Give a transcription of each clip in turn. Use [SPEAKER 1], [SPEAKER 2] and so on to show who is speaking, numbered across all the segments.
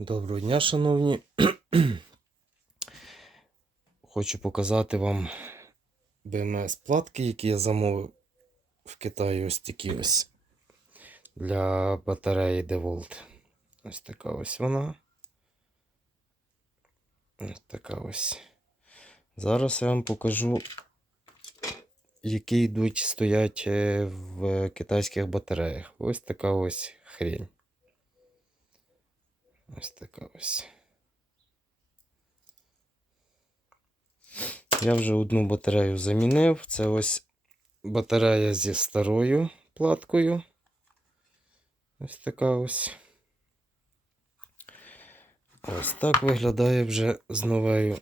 [SPEAKER 1] Доброго дня, шановні. Хочу показати вам BMS платки, які я замовив в Китаї ось такі ось для батареї DeWalt. Ось така ось вона. Ось така ось. Зараз я вам покажу, які йдуть, стоять е, в китайських батареях. Ось така ось хрень. Ось така ось. Я вже одну батарею замінив. Це ось батарея зі старою платкою. Ось така ось. Ось так виглядає вже з новою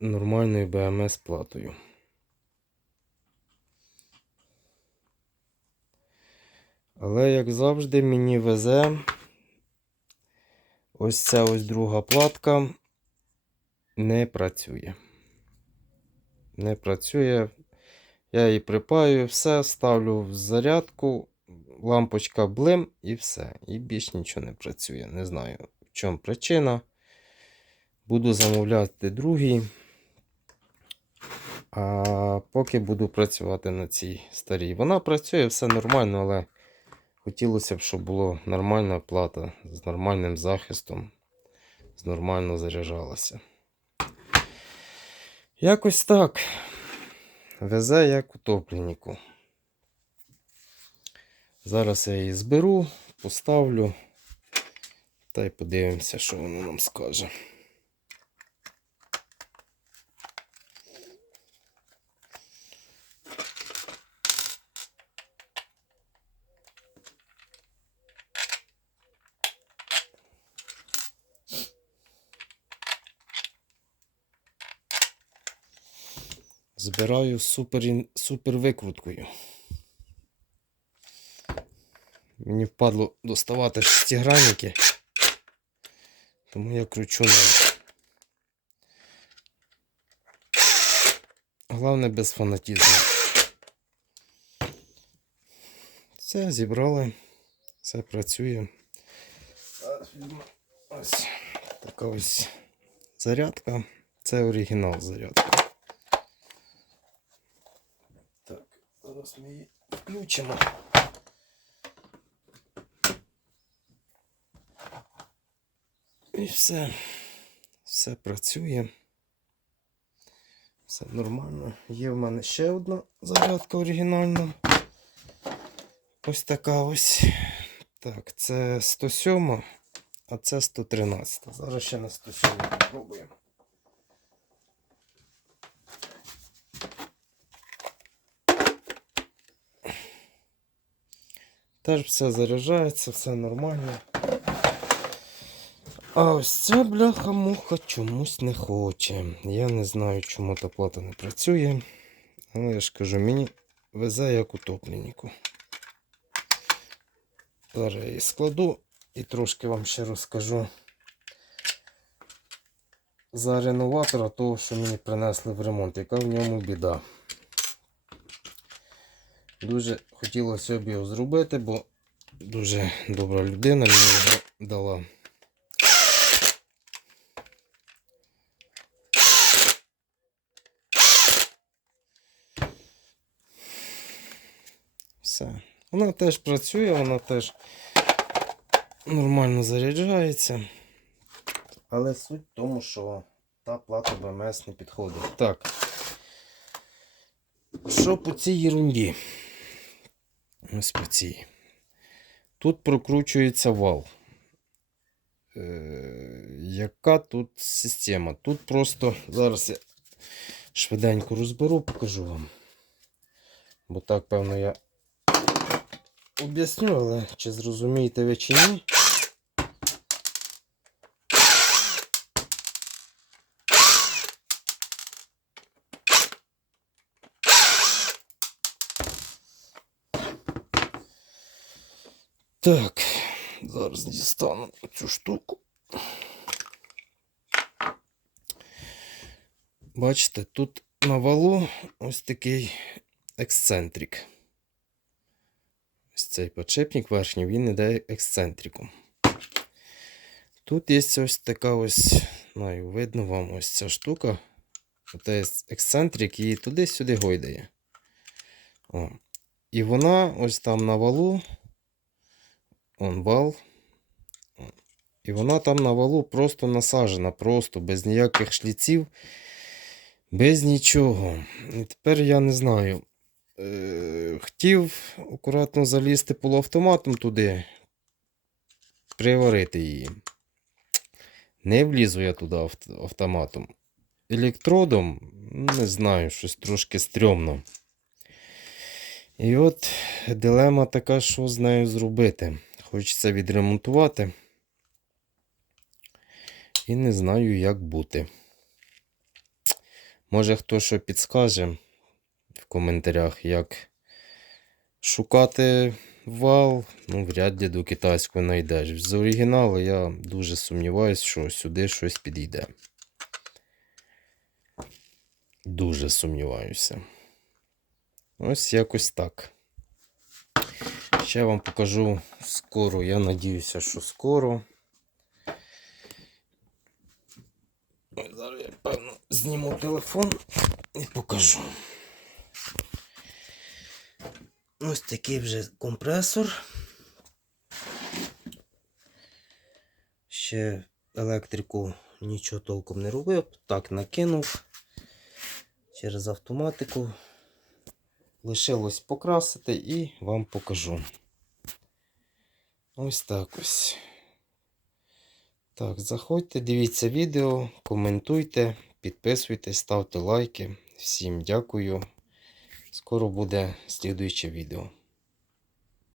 [SPEAKER 1] нормальною BMS платою. Але, як завжди, мені везе. Ось ця ось друга платка не працює. Не працює. Я її припаю, все, ставлю в зарядку, лампочка блим і все. І більш нічого не працює. Не знаю, в чому причина. Буду замовляти другий. А поки буду працювати на цій старій. Вона працює, все нормально, але хотілося б, щоб була нормальна плата з нормальним захистом, з нормально заряджалася. Якось так. Везе як утопленнику. Зараз я її зберу, поставлю та й подивимося, що воно нам скаже. Збираю супер, супер викруткою. Мені впадло доставати шестигранники, тому я кручу на. Головне без фанатізму. Все, зібрали, все працює. Ось така ось зарядка. Це оригінал зарядка. Так, зараз ми її включимо. І все. Все працює. Все нормально. Є в мене ще одна зарядка оригінальна. Ось така ось. Так, це 107, а це 113. Зараз ще на 107 попробуємо. Теж все заряджається, все нормально. А ось ця бляха-муха чомусь не хоче. Я не знаю, чому та плата не працює. Але я ж кажу, мені везе як утопленнику. Зараз я її складу і трошки вам ще розкажу за реноватора того, що мені принесли в ремонт, яка в ньому біда. Дуже хотілося б його зробити, бо дуже добра людина мені його дала. Все. Вона теж працює, вона теж нормально заряджається. Але суть в тому, що та плата БМС не підходить. Так. Що по цій ерунді? Ось. Тут прокручується вал. Е, яка тут система? Тут просто зараз я швиденько розберу, покажу вам. Бо так, певно, я об'ясню, але чи зрозумієте ви чи ні. Так, зараз дістану цю штуку. Бачите, тут на валу ось такий ексцентрик. Ось цей подшипник верхній, він іде ексцентриком. Тут є ось така ось, знаю, видно вам ось ця штука. Оте ексцентрик її туди-сюди гойдає. О. І вона ось там на валу. Он вал. І вона там на валу просто насажена, просто без ніяких шліців, без нічого. І тепер я не знаю. Е, хотів акуратно залізти полуавтоматом туди, приварити її. Не влізу я туди авт- автоматом. Електродом, не знаю, щось трошки стрьомно. І от дилема така, що з нею зробити. Хочеться відремонтувати. І не знаю, як бути. Може, хто що підскаже в коментарях, як шукати вал, ну, вряд ли до китайського знайдеш. З оригіналу я дуже сумніваюся, що сюди щось підійде. Дуже сумніваюся. Ось якось так. Ще вам покажу скоро. Я надіюся, що скоро. Зараз я певно зніму телефон і покажу. Ось такий вже компресор. Ще електрику нічого толком не робив. Так накинув через автоматику. Лишилось покрасити і вам покажу. Ось так ось. Так, заходьте, дивіться відео, коментуйте, підписуйтесь, ставте лайки. Всім дякую. Скоро буде слідуюче відео.